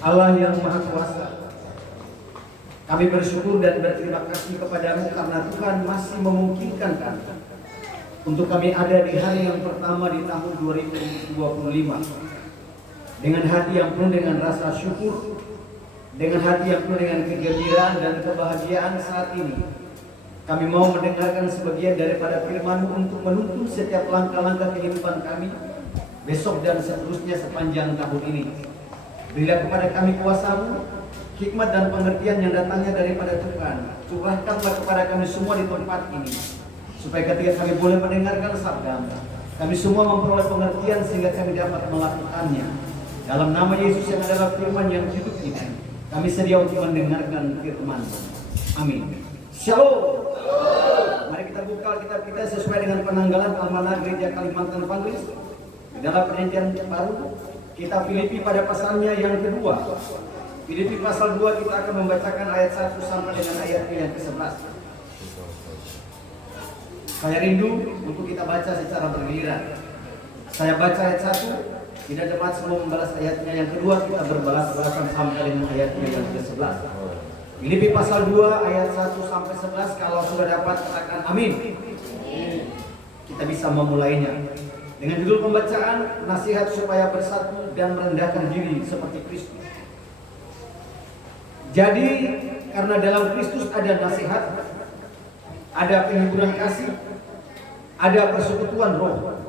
Allah yang Maha Kuasa, kami bersyukur dan berterima kasih kepadamu karena Tuhan masih memungkinkan kami untuk kami ada di hari yang pertama di tahun 2025 dengan hati yang penuh dengan rasa syukur, dengan hati yang penuh dengan kegembiraan dan kebahagiaan saat ini. Kami mau mendengarkan sebagian daripada firman-Mu untuk menuntun setiap langkah-langkah kehidupan kami besok dan seterusnya sepanjang tahun ini. Berilah kepada kami kuasa-Mu, hikmat dan pengertian yang datangnya daripada Tuhan. Curahkanlah kepada kami semua di tempat ini, supaya ketika kami boleh mendengarkan sabda-Mu, kami semua memperoleh pengertian sehingga kami dapat melakukannya. Dalam nama Yesus yang adalah firman yang hidup ini, kami sedia untuk mendengarkan firman-Mu. Amin. Shalom. Mari kita buka kitab kita sesuai dengan penanggalan Almanak Gereja Kalimantan Vangelis dalam Perjanjian Baru. Kita Filipi pada pasalnya yang kedua. Filipi pasal 2 kita akan membacakan ayat 1 sampai dengan ayat yang ke-11. Saya rindu untuk kita baca secara bergiliran. Saya baca ayat 1, tidak jemaat semua membalas ayatnya. Yang kedua kita berbalas-balasan sampai dengan ayatnya yang ke-11. Filipi pasal 2 ayat 1 sampai 11. Kalau sudah dapat katakan amin. Kita bisa memulainya dengan judul pembacaan nasihat supaya bersatu dan merendahkan diri seperti Kristus. Jadi karena dalam Kristus ada nasihat, ada penghiburan kasih, ada persekutuan roh,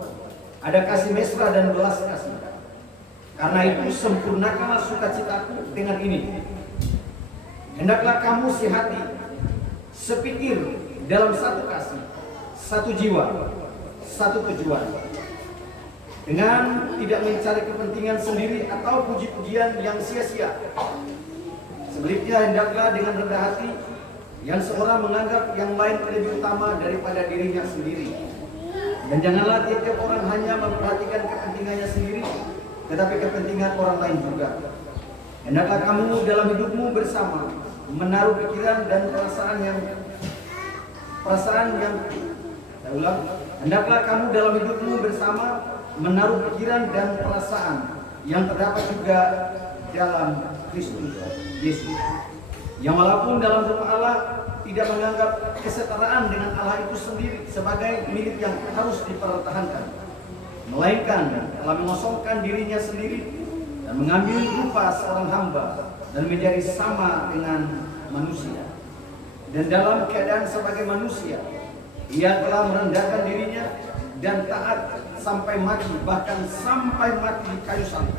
ada kasih mesra dan belas kasih. Karena itu sempurnakanlah sukacitaku dengan ini. Hendaklah kamu sehati, sepikir dalam satu kasih, satu jiwa, satu tujuan. Dengan tidak mencari kepentingan sendiri atau puji-pujian yang sia-sia. Sebaliknya hendaklah dengan rendah hati yang seorang menganggap yang lain lebih utama daripada dirinya sendiri. Dan janganlah tiap-tiap orang hanya memperhatikan kepentingannya sendiri, tetapi kepentingan orang lain juga. Hendaklah kamu dalam hidupmu bersama menaruh pikiran dan perasaan yang hendaklah kamu dalam hidupmu bersama menaruh pikiran dan perasaan yang terdapat juga dalam Kristus Yesus, yang walaupun dalam rumah Allah tidak menganggap kesetaraan dengan Allah itu sendiri sebagai milik yang harus dipertahankan, melainkan telah mengosongkan dirinya sendiri dan mengambil rupa seorang hamba dan menjadi sama dengan manusia. Dan dalam keadaan sebagai manusia, ia telah merendahkan dirinya dan taat sampai mati, bahkan sampai mati di kayu salib.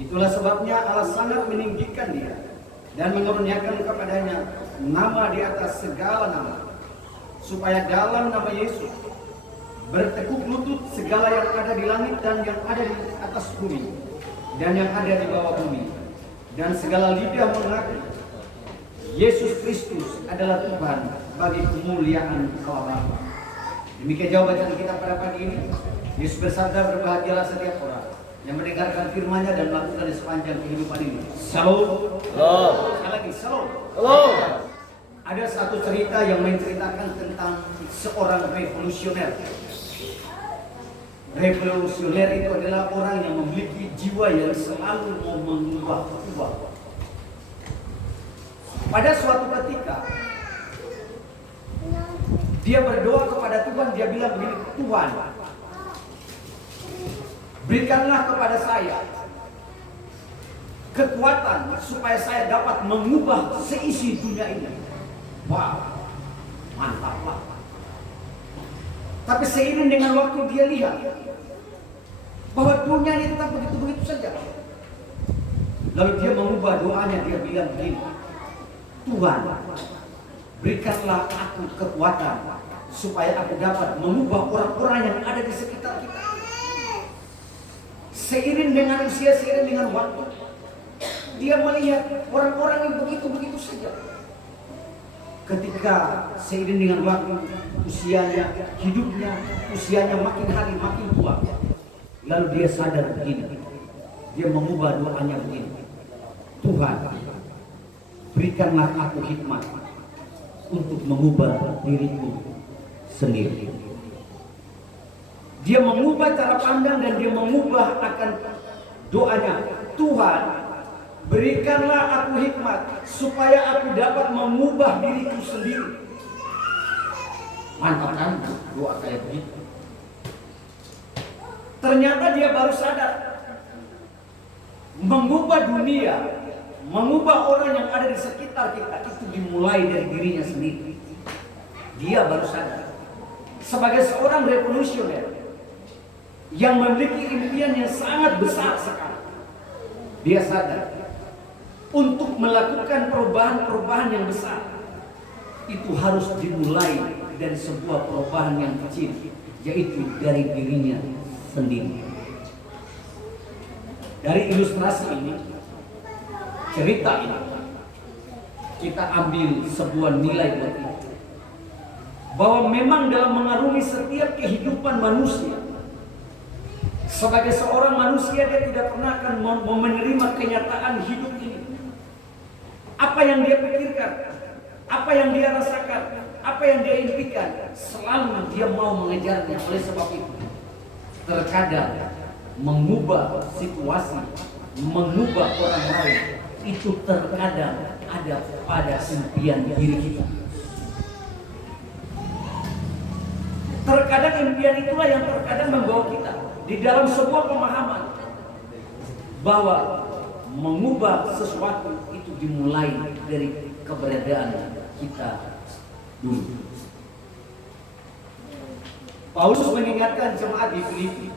Itulah sebabnya Allah sangat meninggikan dia dan mengaruniakan kepadanya nama di atas segala nama, supaya dalam nama Yesus bertekuk lutut segala yang ada di langit dan yang ada di atas bumi dan yang ada di bawah bumi, dan segala lidah mengaku Yesus Kristus adalah Tuhan bagi kemuliaan Allah Bapa. Demikian jawab bacaan kita pada pagi ini. Yesus bersabda, berbahagialah setiap orang yang mendengarkan firman-Nya dan melakukannya sepanjang kehidupan ini. Shalom. Shalom. Sekali lagi, shalom. Shalom. Ada satu cerita yang menceritakan tentang seorang revolusioner. Revolusioner itu adalah orang yang memiliki jiwa yang selalu mau mengubah-ubah. Pada suatu ketika dia berdoa kepada Tuhan, dia bilang begini, Tuhan, berikanlah kepada saya kekuatan supaya saya dapat mengubah seisi dunia ini. Wow, mantap Pak. Tapi seiring dengan waktu dia lihat bahwa dunia ini tetap begitu-begitu saja. Lalu dia mengubah doanya, dia bilang begini, Tuhan, berikanlah aku kekuatan supaya aku dapat mengubah orang-orang yang ada di sekitar kita. Seiring dengan usia, seiring dengan waktu, dia melihat orang-orang yang begitu-begitu saja. Ketika seiring dengan waktu, usianya, hidupnya, usianya makin hari makin tua, lalu dia sadar begini, dia mengubah doanya begini, Tuhan, berikanlah aku hikmat untuk mengubah diriku sendiri. Dia mengubah cara pandang dan dia mengubah akan doanya, Tuhan, Berikanlah aku hikmat supaya aku dapat mengubah diriku sendiri. Mantap kan doa kayak begitu. Ternyata dia baru sadar mengubah dunia, mengubah orang yang ada di sekitar kita itu dimulai dari dirinya sendiri. Dia baru sadar sebagai seorang revolusioner yang memiliki impian yang sangat besar sekali. Dia sadar untuk melakukan perubahan-perubahan yang besar itu harus dimulai dari sebuah perubahan yang kecil, yaitu dari dirinya sendiri. Dari ilustrasi ini, cerita ini, kita ambil sebuah nilai buat kita, bahwa memang dalam mengarungi setiap kehidupan manusia, sebagai seorang manusia dia tidak pernah akan menerima kenyataan hidup ini. Apa yang dia pikirkan, apa yang dia rasakan, apa yang dia impikan, selalu dia mau mengejarnya. Oleh sebab itu, terkadang mengubah situasi, mengubah orang lain, itu terkadang ada pada impian diri kita. Terkadang impian itulah yang terkadang membawa kita di dalam sebuah pemahaman bahwa mengubah sesuatu itu dimulai dari keberadaan kita dulu. Paulus mengingatkan jemaat di Filipi.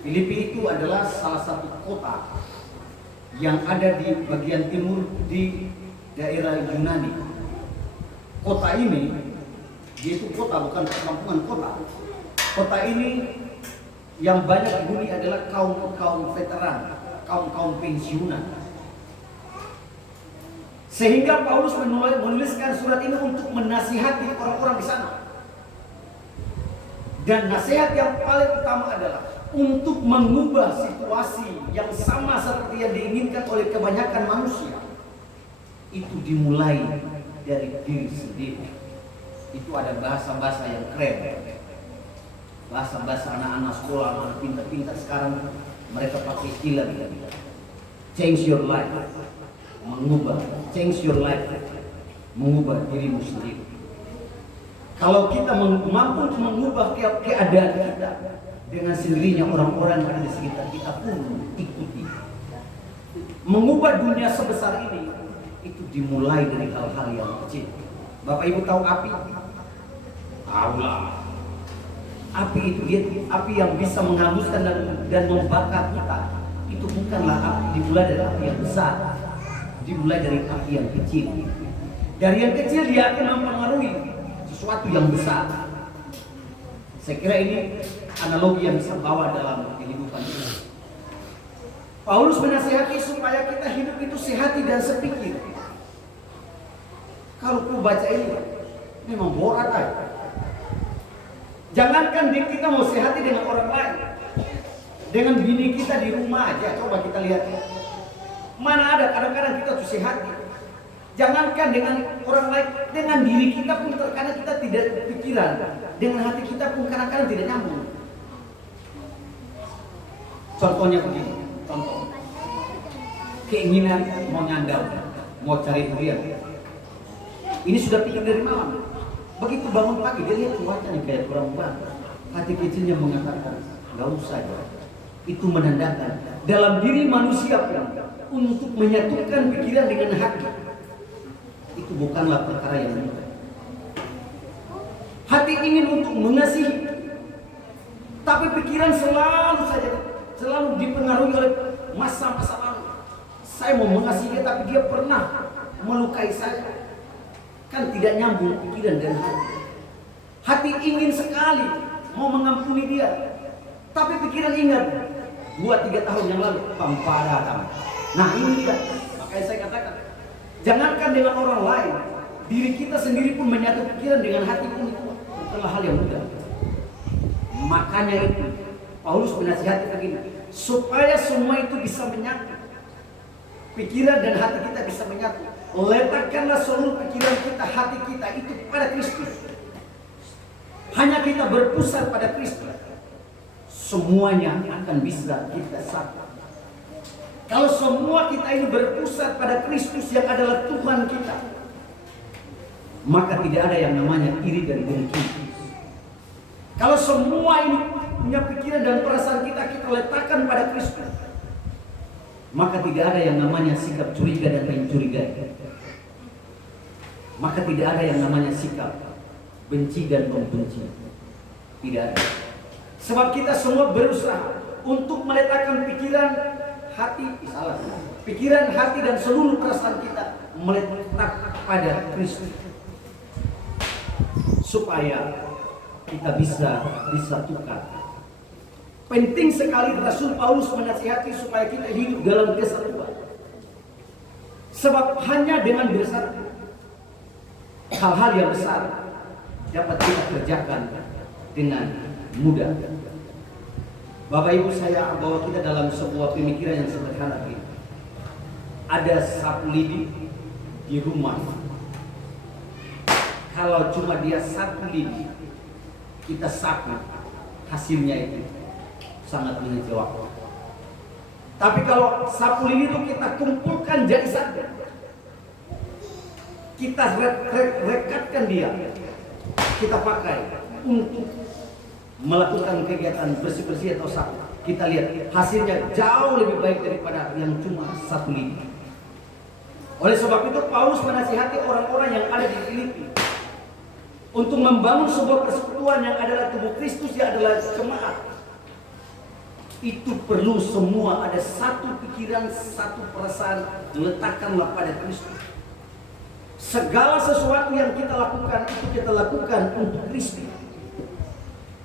Filipi itu adalah salah satu kota yang ada di bagian timur di daerah Yunani. Kota ini, yaitu kota bukan perkampungan kota. Kota ini yang banyak dihuni adalah kaum veteran, kaum pensiunan. Sehingga Paulus menuliskan surat ini untuk menasihati orang-orang di sana. Dan nasihat yang paling utama adalah untuk mengubah situasi yang sama seperti yang diinginkan oleh kebanyakan manusia. Itu dimulai dari diri sendiri. Itu ada bahasa-bahasa yang keren. Bahasa-bahasa anak-anak sekolah, anak pintar-pintar sekarang mereka pakai istilah gitu. Change your life. Mengubah, change your life. Mengubah dirimu sendiri. Kalau kita mampu mengubah keadaan kita, dengan sendirinya orang-orang yang ada di sekitar kita pun ikuti. Mengubah dunia sebesar ini, itu dimulai dari hal-hal yang kecil. Bapak Ibu tahu api? Tahu lah. Api itu dia api yang bisa menghanguskan dan membakar kita. Itu bukanlah api dimulai dari api yang besar, dimulai dari api yang kecil. Dari yang kecil dia akan mempengaruhi sesuatu yang besar. Saya kira ini analogi yang bisa bawa dalam kehidupan ini. Paulus menasihati supaya kita hidup itu sehati dan sepikir. Kalau ku baca ini memang borat aja. Jangankan kita mau sehati dengan orang lain, dengan bini kita di rumah aja. Coba kita lihat, mana ada kadang-kadang kita tuh sehati. Jangankan dengan orang lain, dengan diri kita pun terkadang kita tidak pikiran, dengan hati kita pun kadang-kadang tidak nyambung. Contohnya begini, contoh keinginan mau nyandau, mau cari durian. Ini sudah pikir dari malam. Begitu bangun pagi dia lihat cuacanya kayak kurang bagus. Hati kecilnya mengatakan nggak usah ya. Itu menandakan dalam diri manusia pun untuk menyatukan pikiran dengan hati itu bukanlah perkara yang mudah. Hati ingin untuk mengasihi, tapi pikiran selalu dipengaruhi oleh masa-masa lalu. Saya mau mengasihi dia, tapi dia pernah melukai saya. Kan tidak nyambung pikiran dan hati. Hati ingin sekali mau mengampuni dia, tapi pikiran ingat 2-3 tahun yang lalu pampada. Nah ini dia. Makanya saya katakan, jangankan dengan orang lain, diri kita sendiri pun menyatu pikiran dengan hati pun itu bukanlah hal yang mudah. Makanya itu Paulus menasihati begini, supaya semua itu bisa menyatu, pikiran dan hati kita bisa menyatu. Letakkanlah seluruh pikiran kita, hati kita itu pada Kristus. Hanya kita berpusat pada Kristus, semuanya akan bisa kita satu. Kalau semua kita ini berpusat pada Kristus yang adalah Tuhan kita, maka tidak ada yang namanya iri dan dengki. Kalau semua ini punya pikiran dan perasaan kita letakkan pada Kristus, maka tidak ada yang namanya sikap curiga dan mencurigai. Maka tidak ada yang namanya sikap benci dan membenci. Tidak ada. Sebab kita semua berusaha untuk meletakkan pikiran, hati dan seluruh perasaan kita meletak pada Kristus, supaya kita bisa disatukan. Penting sekali Rasul Paulus menasihati supaya kita hidup dalam kesatuan. Sebab hanya dengan bersatu, hal-hal yang besar dapat kita kerjakan dengan mudah. Bapak Ibu, saya bawa kita dalam sebuah pemikiran yang sederhana ini. Ada sapu lidi di rumah. Kalau cuma dia sapu lidi, kita sapu, hasilnya itu sangat mengecewakan. Tapi kalau sapu lidi itu kita kumpulkan jadi satu, kita rekatkan dia, kita pakai untuk melakukan kegiatan bersih-bersih atau sapu, kita lihat hasilnya jauh lebih baik daripada yang cuma sapu lidi. Oleh sebab itu Paulus menasihati orang-orang yang ada di Filipi untuk membangun sebuah persekutuan yang adalah tubuh Kristus, yang adalah jemaat. Itu perlu semua ada satu pikiran, satu perasaan, letakkanlah pada Kristus. Segala sesuatu yang kita lakukan itu kita lakukan untuk Kristus.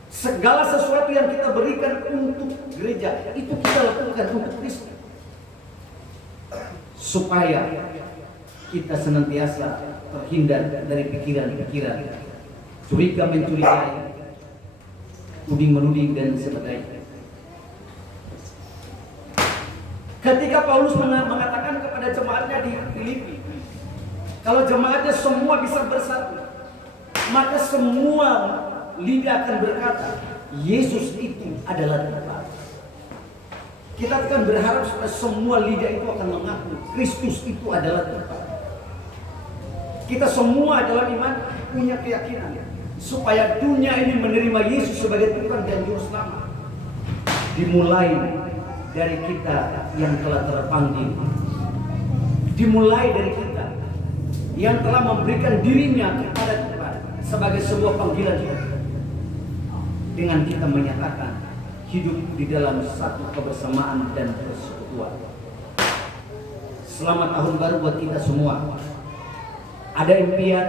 Segala sesuatu yang kita berikan untuk gereja itu kita lakukan untuk Kristus. Supaya kita senantiasa terhindar dari pikiran-pikiran curiga mencurigai, tuding menuding dan sebagainya. Ketika Paulus mengatakan kepada jemaatnya di Filipi, kalau jemaatnya semua bisa bersatu, maka semua lidah akan berkata, Yesus itu adalah Tuhan. Kita akan berharap supaya semua lidah itu akan mengaku Kristus itu adalah Tuhan. Kita semua adalah iman, punya keyakinan supaya dunia ini menerima Yesus sebagai Tuhan dan Juru Selamat. Dimulai dari kita yang telah terpanggil, dimulai dari kita yang telah memberikan dirinya kepada Tuhan sebagai sebuah panggilan hidup, dengan kita menyatakan hidup di dalam satu kebersamaan dan persekutuan. Selamat tahun baru buat kita semua. Ada impian,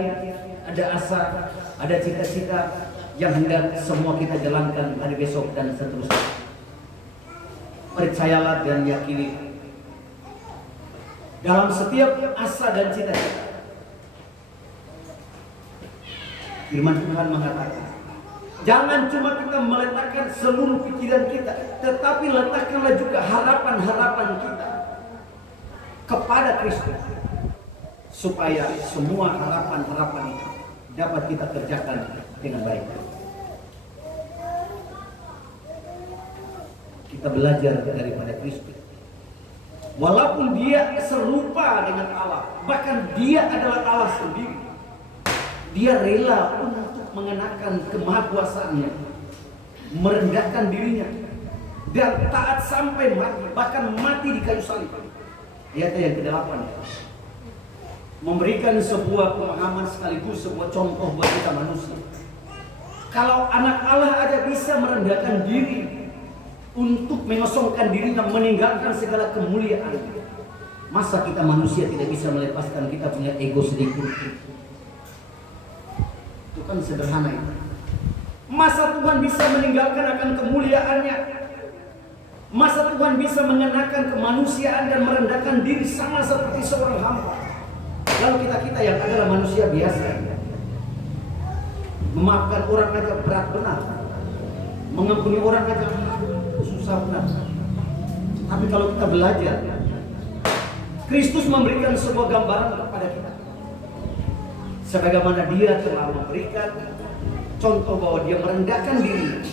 ada asa, ada cita-cita yang hendak semua kita jalankan hari besok dan seterusnya. Percayalah dan yakini dalam setiap asa dan cita-cita. Firman Tuhan mengatakan, jangan cuma kita meletakkan seluruh pikiran kita, tetapi letakkanlah juga harapan-harapan kita kepada Kristus, supaya semua harapan-harapan itu dapat kita kerjakan dengan baik. Kita belajar daripada Kristus. Walaupun dia serupa dengan Allah, bahkan dia adalah Allah sendiri, dia rela untuk mengenakan kemahakuasaannya, merendahkan dirinya, dan taat sampai mati, bahkan mati di kayu salib. Ayat yang ke-8, memberikan sebuah pemahaman sekaligus sebuah contoh buat kita manusia. Kalau anak Allah aja bisa merendahkan diri untuk mengosongkan dirinya, meninggalkan segala kemuliaan, masa kita manusia tidak bisa melepaskan kita punya ego sedikit? Itu kan sederhana itu. Masa Tuhan bisa meninggalkan akan kemuliaannya? Masa Tuhan bisa mengenakan kemanusiaan dan merendahkan diri sama seperti seorang hamba? Lalu kita yang adalah manusia biasa, memaafkan orang aja berat benar, mengampuni orang aja susah benar. Tapi kalau kita belajar, Kristus memberikan sebuah gambaran kepada kita, sebagaimana dia telah memberikan contoh bahwa dia merendahkan diri,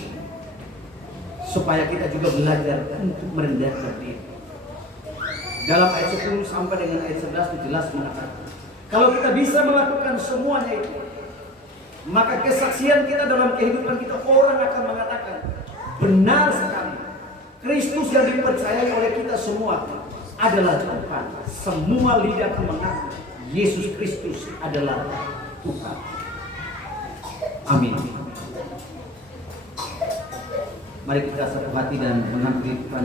supaya kita juga belajar untuk merendahkan diri. Dalam ayat 10 sampai dengan ayat 11 itu jelas mengatakan, kalau kita bisa melakukan semuanya itu, maka kesaksian kita dalam kehidupan kita, orang akan mengatakan, benar sekali, Kristus yang dipercayai oleh kita semua adalah Tuhan. Semua lidah akan mengaku Yesus Kristus adalah Tuhan. Amin. Mari kita satu hati dan mengakui Tuhan.